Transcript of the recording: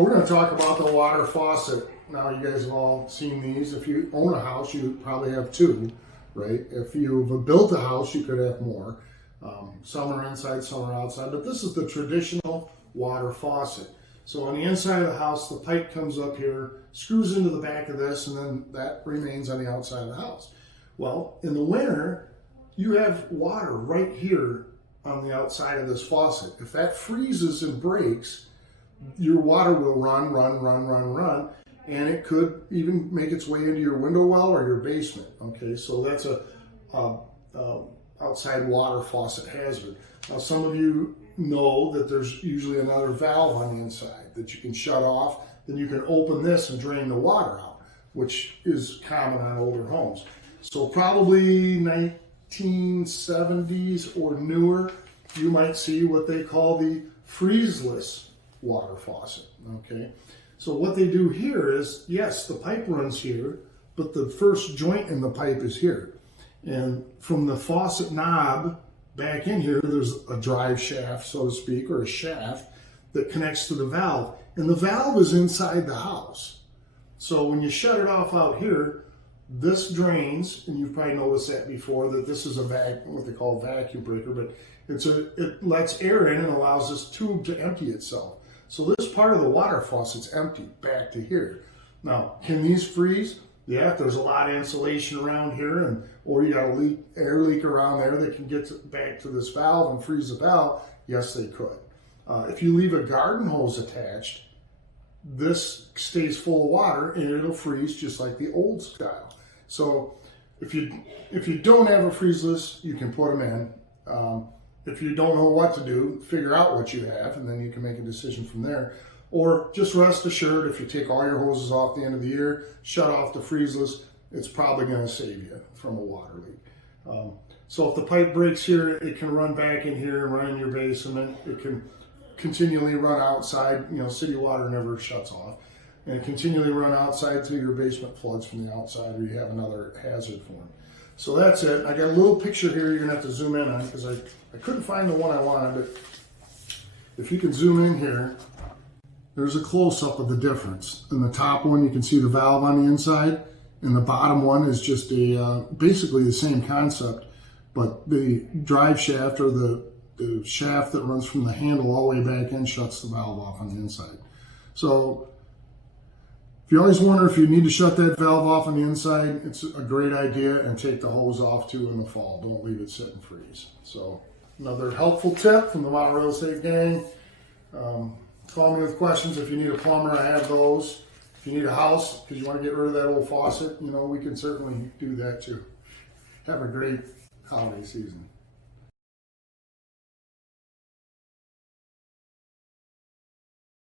So we're going to talk about the water faucet. Now you guys have all seen these. If you own a house, you probably have two, right? If you've built a house, you could have more. Some are inside, some are outside, but this is the traditional water faucet. So on the inside of the house, the pipe comes up here, screws into the back of this, and then that remains on the outside of the house. Well, in the winter, you have water right here on the outside of this faucet. If that freezes and breaks, your water will run, and it could even make its way into your window well or your basement. Okay, so that's a outside water faucet hazard. Now, some of you know that there's usually another valve on the inside that you can shut off. Then you can open this and drain the water out, which is common on older homes. So probably 1970s or newer, you might see what they call the freezeless water faucet. Okay, so what they do here is, yes, the pipe runs here, but the first joint in the pipe is here. And from the faucet knob back in here, there's a drive shaft, so to speak, or a shaft that connects to the valve. And the valve is inside the house. So when you shut it off out here, this drains, and you've probably noticed that before, that this is a what they call a vacuum breaker, but it lets air in and allows this tube to empty itself. So this part of the water faucet's empty back to here. Now, can these freeze? Yeah, if there's a lot of insulation around here, or you got a air leak around there that can get back to this valve and freeze the valve, yes, they could. If you leave a garden hose attached, this stays full of water and it'll freeze just like the old style. So if you don't have a freezeless, you can put them in. If you don't know what to do, figure out what you have, and then you can make a decision from there. Or just rest assured, if you take all your hoses off the end of the year, shut off the freezeless, it's probably going to save you from a water leak. So if the pipe breaks here, it can run back in here and run in your basement. It can continually run outside. You know, city water never shuts off. And it continually run outside till your basement floods from the outside, or you have another hazard for it. So that's it. I got a little picture here you're going to have to zoom in on, because I couldn't find the one I wanted, but if you can zoom in here, there's a close-up of the difference. In the top one, you can see the valve on the inside, and the bottom one is just basically the same concept, but the drive shaft, or the shaft that runs from the handle all the way back in, shuts the valve off on the inside. So if you always wonder if you need to shut that valve off on the inside, it's a great idea, and take the hose off too in the fall. Don't leave it sit and freeze. So another helpful tip from the Mountain Real Estate Gang. Call me with questions. If you need a plumber, I have those. If you need a house because you want to get rid of that old faucet, we can certainly do that too. Have a great holiday season.